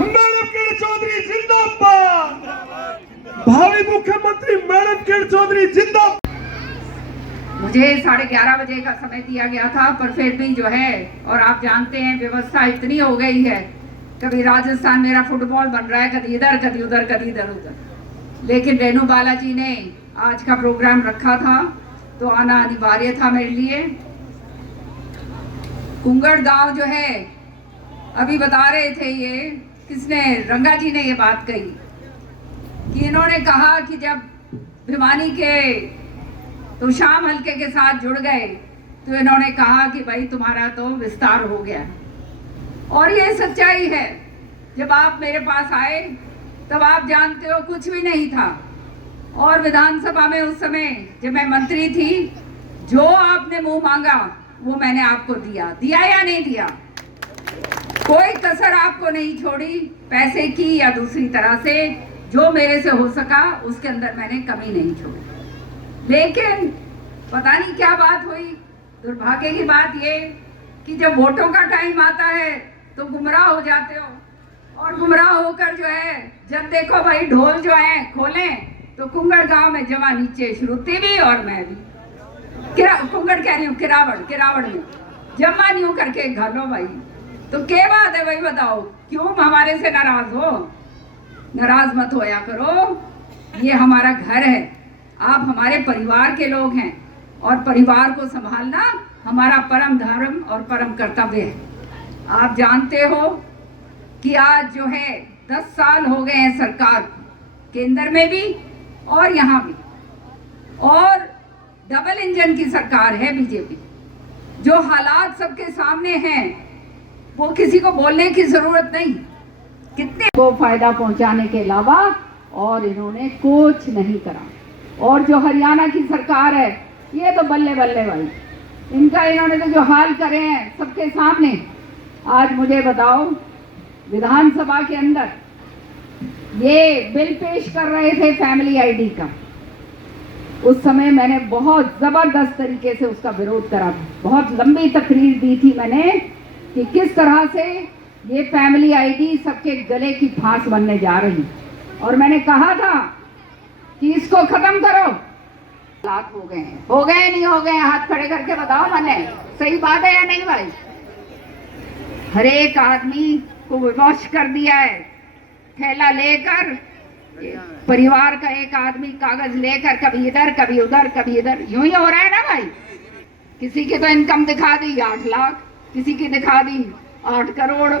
Madam Kiran Chaudhary जिंदाबाद, भावी मुख्यमंत्री मैडम किरण चौधरी जिंदाबाद। मुझे 11:30 बजे का समय दिया गया था, पर फिर भी जो है, और आप जानते हैं व्यवस्था इतनी हो गई है, कभी राजस्थान मेरा फुटबॉल बन रहा है, कभी इधर कभी उधर कभी इधर उधर। लेकिन रेणु बालाजी ने आज का प्रोग्राम रखा था तो आना अनिवार्य था मेरे लिए। कुंगड़ गांव जो है, अभी बता रहे थे, ये किसने, रंगा जी ने ये बात कही कि इन्होंने कहा कि जब भिवानी के तो शाम हल्के के साथ जुड़ गए तो इन्होंने कहा कि भाई तुम्हारा तो विस्तार हो गया। और ये सच्चाई है। जब आप मेरे पास आए तब आप जानते हो कुछ भी नहीं था, और विधानसभा में उस समय जब मैं मंत्री थी, जो आपने मुंह मांगा वो मैंने आपको दिया या नहीं दिया? कोई कसर आपको नहीं छोड़ी, पैसे की या दूसरी तरह से जो मेरे से हो सका उसके अंदर मैंने कमी नहीं छोड़ी। लेकिन पता नहीं क्या बात हुई, दुर्भाग्य की बात ये कि जब वोटों का टाइम आता है तो गुमराह हो जाते हो, और गुमराह होकर जो है, जब देखो भाई ढोल जो है खोलें तो कुंगड़ गांव में जमा नीचे श्रुति भी और मैं भी, कुंगड़ कह रही हूँ, किरावड़ में जमा नहीं हो करके घालो भाई। तो क्या बात है भाई, बताओ क्यों हमारे से नाराज हो? नाराज मत होया करो, ये हमारा घर है, आप हमारे परिवार के लोग हैं, और परिवार को संभालना हमारा परम धर्म और परम कर्तव्य है। आप जानते हो कि आज जो है 10 साल हो गए हैं सरकार, केंद्र में भी और यहाँ भी, और डबल इंजन की सरकार है बीजेपी। जो हालात सबके सामने हैं वो किसी को बोलने की जरूरत नहीं, कितने को फायदा पहुंचाने के अलावा और इन्होंने कुछ नहीं करा। और जो हरियाणा की सरकार है, ये तो बल्ले बल्ले भाई, इनका इन्होंने तो जो हाल करे हैं सबके सामने। आज मुझे बताओ, विधानसभा के अंदर ये बिल पेश कर रहे थे फैमिली आईडी का, उस समय मैंने बहुत जबरदस्त तरीके से उसका विरोध करा था। बहुत लंबी तकरीर दी थी मैंने कि किस तरह से ये फैमिली आईडी सबके गले की फांस बनने जा रही, और मैंने कहा था कि इसको खत्म करो। हालात हो गए नहीं हो गए, हाथ खड़े करके बताओ, मैंने सही बात है या नहीं भाई? हर एक आदमी को विवश कर दिया है, थैला लेकर, परिवार का एक आदमी कागज लेकर कभी इधर कभी उधर कभी इधर, यूं ही हो रहा है ना भाई। किसी की तो इनकम दिखा दी 8 लाख, किसी की दिखा दी 8 करोड़।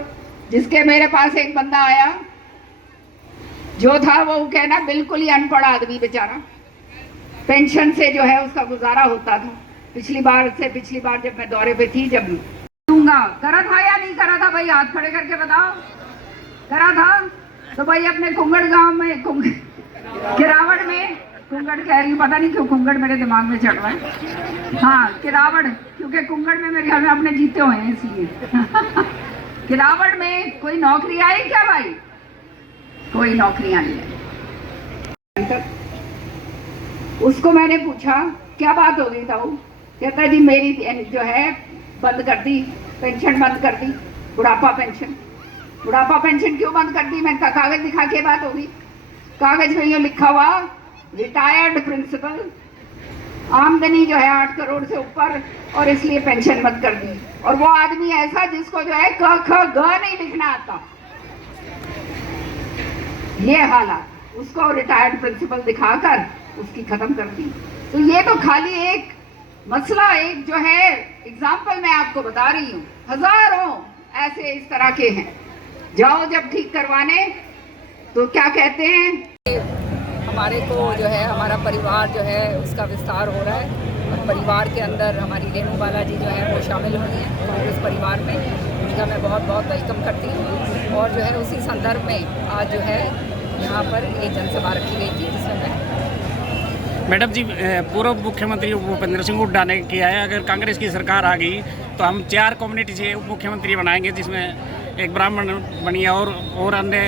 जिसके मेरे पास एक बंदा आया जो था वो कहना बिल्कुल ही अनपढ़ आदमी बेचारा, पेंशन से जो है उसका गुजारा होता था। पिछली बार जब मैं दौरे पे थी, जब दूंगा करा था या नहीं करा था भाई, हाथ खड़े करके बताओ। करा था तो भाई अपने कुंगड़ गांव में, किरावड़ में, कुंगड़ कह रही हूँ, पता नहीं क्यों कुंगड़ मेरे दिमाग में चढ़ रहा है। हाँ किरावड़, क्योंकि कुंगड़ में मेरे ख्याल में अपने जीते हुए हैं इसलिए। किरावड़ में कोई नौकरी आई क्या भाई? कोई नौकरियां नहीं है। उसको मैंने पूछा क्या बात हो गई था, वो कहता जी मेरी जो है बंद कर दी, पेंशन बंद कर दी, बुढ़ापा पेंशन क्यों बंद कर दी? मैं कागज दिखा के बात होगी, कागज में यूँ लिखा हुआ रिटायर्ड प्रिंसिपल, आमदनी जो है 8 करोड़ से ऊपर, और इसलिए पेंशन बंद कर दी। और वो आदमी ऐसा जिसको जो है क ख ग नहीं लिखना आता, ये हालात, उसको रिटायर्ड प्रिंसिपल दिखाकर उसकी खत्म कर दी। तो ये तो खाली एक मसला, एक जो है एग्जाम्पल मैं आपको बता रही हूँ, हजारों ऐसे इस तरह के हैं। जाओ जब ठीक करवाने तो क्या कहते हैं, हमारे को जो है हमारा परिवार जो है उसका विस्तार हो रहा है, और परिवार के अंदर हमारी रेणु बालाजी जो है वो शामिल हुई हैं कांग्रेस परिवार में। उनका मैं बहुत बहुत वेलकम करती हूँ। और जो है उसी संदर्भ में आज जो है यहाँ पर एक जनसभा रखी गई थी, जिसमें मैं, मैडम जी, पूर्व मुख्यमंत्री भूपेंद्र सिंह हुड्डा ने किया है, अगर कांग्रेस की सरकार आ गई तो हम 4 कम्युनिटी से उप मुख्यमंत्री बनाएंगे, जिसमें एक ब्राह्मण बनिए और अन्य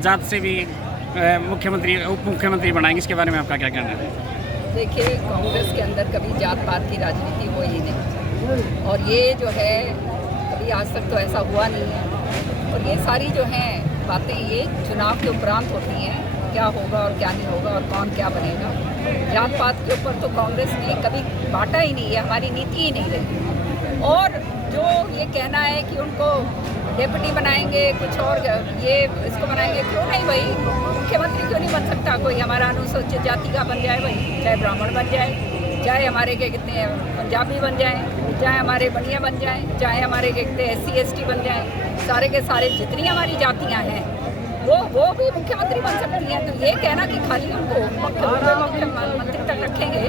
जात से भी उप मुख्यमंत्री बनाएंगे। इसके बारे में आपका क्या कहना है? देखिए, कांग्रेस के अंदर कभी जात पात की राजनीति हुई ही नहीं, और ये जो है कभी आज तक तो ऐसा हुआ नहीं है। और ये सारी जो हैं बातें ये चुनाव के उपरांत होती हैं, क्या होगा और क्या नहीं होगा और कौन क्या बनेगा। जात पात के ऊपर तो कांग्रेस ने कभी बांटा ही नहीं है, हमारी नीति ही नहीं रही। और जो ये कहना है कि उनको डिप्टी बनाएंगे, कुछ और ये इसको बनाएंगे, क्यों नहीं भाई, मुख्यमंत्री क्यों नहीं बन सकता कोई हमारा अनुसूचित जाति का बन जाए भाई, चाहे ब्राह्मण बन जाए, चाहे हमारे के कितने पंजाबी बन जाए, चाहे हमारे बनिया बन जाए, चाहे हमारे के कितने SC ST बन जाए, सारे के सारे जितनी हमारी जातियां हैं वो भी मुख्यमंत्री बन सकती हैं। तो ये कहना कि खाली उनको मुख्यमंत्री तक रखेंगे,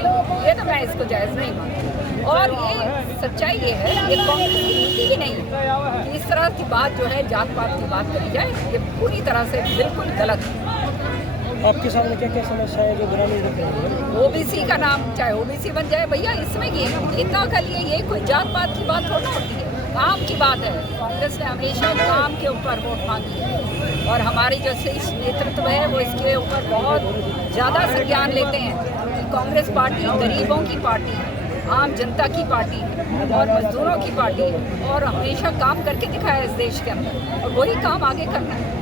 ये तो मैं इसको जायज़ नहीं मानती। और ये सच्चाई ये है, ये कांग्रेस की नीति ही नहीं है कि इस तरह की बात जो है जात पात की बात करी जाए, ये पूरी तरह से बिल्कुल गलत है। आपके सामने क्या क्या समस्या है जो ग्रामीण OBC का नाम चाहे OBC बन जाए भैया, इसमें ये नेता का लिए ये कोई जात पात की बात थोड़ा होती है, काम की बात है। कांग्रेस ने हमेशा काम के ऊपर वोट मांगी है और हमारी जो शीर्ष नेतृत्व है वो इसके ऊपर बहुत ज़्यादा संज्ञान लेते हैं कि कांग्रेस पार्टी गरीबों की पार्टी है, आम जनता की पार्टी है और मजदूरों की पार्टी है और हमेशा काम करके दिखाया इस देश के अंदर और वही काम आगे करना है।